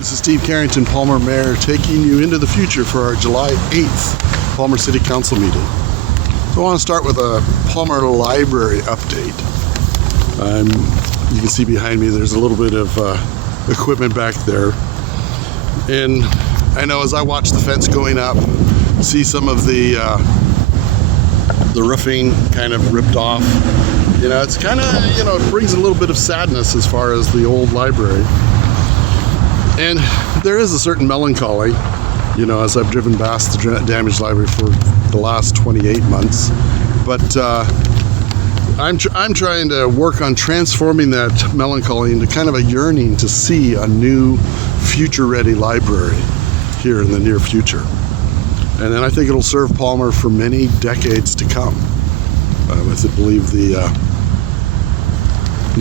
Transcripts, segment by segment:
This is Steve Carrington, Palmer Mayor, taking you into the future for our July 8th Palmer City Council meeting. So I want to start with a Palmer Library update. You can see behind me there's a little bit of equipment back there. And I know as I watch the fence going up, see some of the roofing kind of ripped off. You know, it's kind of, it brings a little bit of sadness as far as the old library. And there is a certain melancholy, as I've driven past the damaged library for the last 28 months. But I'm trying to work on transforming that melancholy into kind of a yearning to see a new future-ready library here in the near future. And then I think it'll serve Palmer for many decades to come. I believe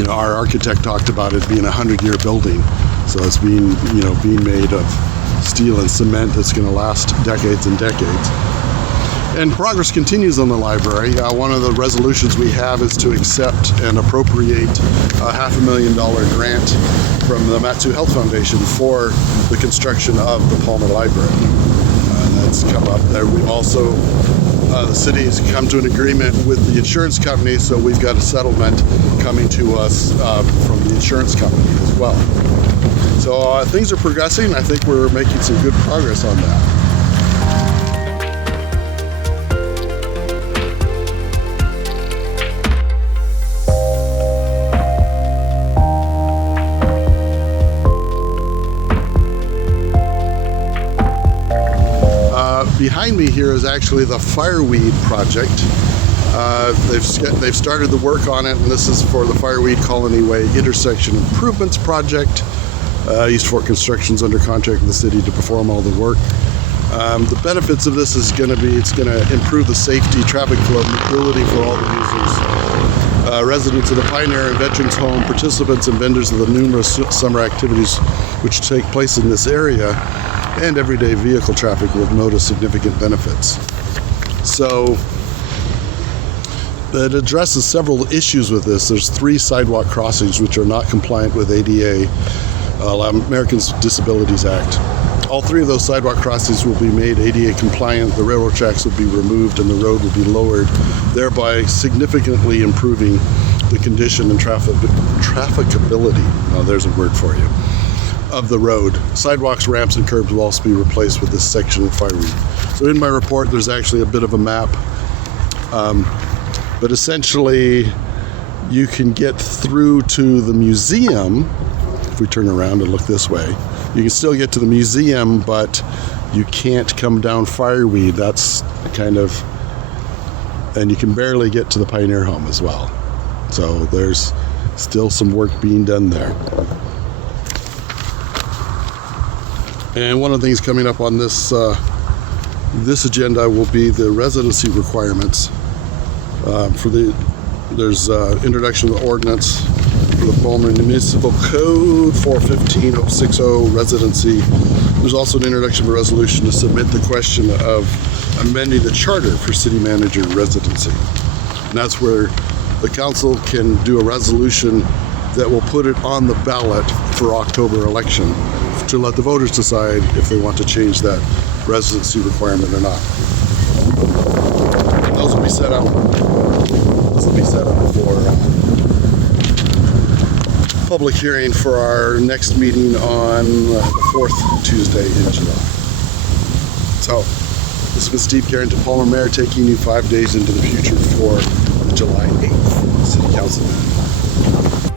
our architect talked about it being a 100-year building. So it's being made of steel and cement that's going to last decades and decades. And progress continues on the library. One of the resolutions we have is to accept and appropriate a $500,000 grant from the Matsu Health Foundation for the construction of the Palmer Library. That's come up there. We also, the city has come to an agreement with the insurance company, so we've got a settlement coming to us from the insurance company as well. So things are progressing. I think we're making some good progress on that. Behind me here is actually the fireweed project. They've started the work on it, and this is for the Fireweed Colony Way Intersection Improvements Project. East Fork Construction's under contract with the city to perform all the work. The benefits of this is going to be, it's going to improve the safety, traffic flow, mobility for all the users. Residents of the Pioneer and Veterans Home, participants and vendors of the numerous summer activities which take place in this area, and everyday vehicle traffic will notice significant benefits. So it addresses several issues with this. There's 3 sidewalk crossings which are not compliant with ADA, Americans with Disabilities Act. All 3 of those sidewalk crossings will be made ADA compliant, the railroad tracks will be removed, and the road will be lowered, thereby significantly improving the condition and trafficability, there's a word for you, of the road. Sidewalks, ramps, and curbs will also be replaced with this section of fireweed. So in my report, there's actually a bit of a map, but essentially you can get through to the museum. If we turn around and look this way, you can still get to the museum, but you can't come down fireweed. That's and you can barely get to the Pioneer Home as well. So there's still some work being done there. And one of the things coming up on this agenda will be the residency requirements. There's introduction of the ordinance for the Palmer Municipal Code 415-060 residency. There's also an introduction of a resolution to submit the question of amending the charter for city manager residency. And that's where the council can do a resolution that will put it on the ballot for October election to let the voters decide if they want to change that residency requirement or not. And those will be set up for public hearing for our next meeting on the 4th Tuesday in July. So, this has been Steve Carrington, Palmer Mayor, taking you 5 days into the future for the July 8th City Council meeting.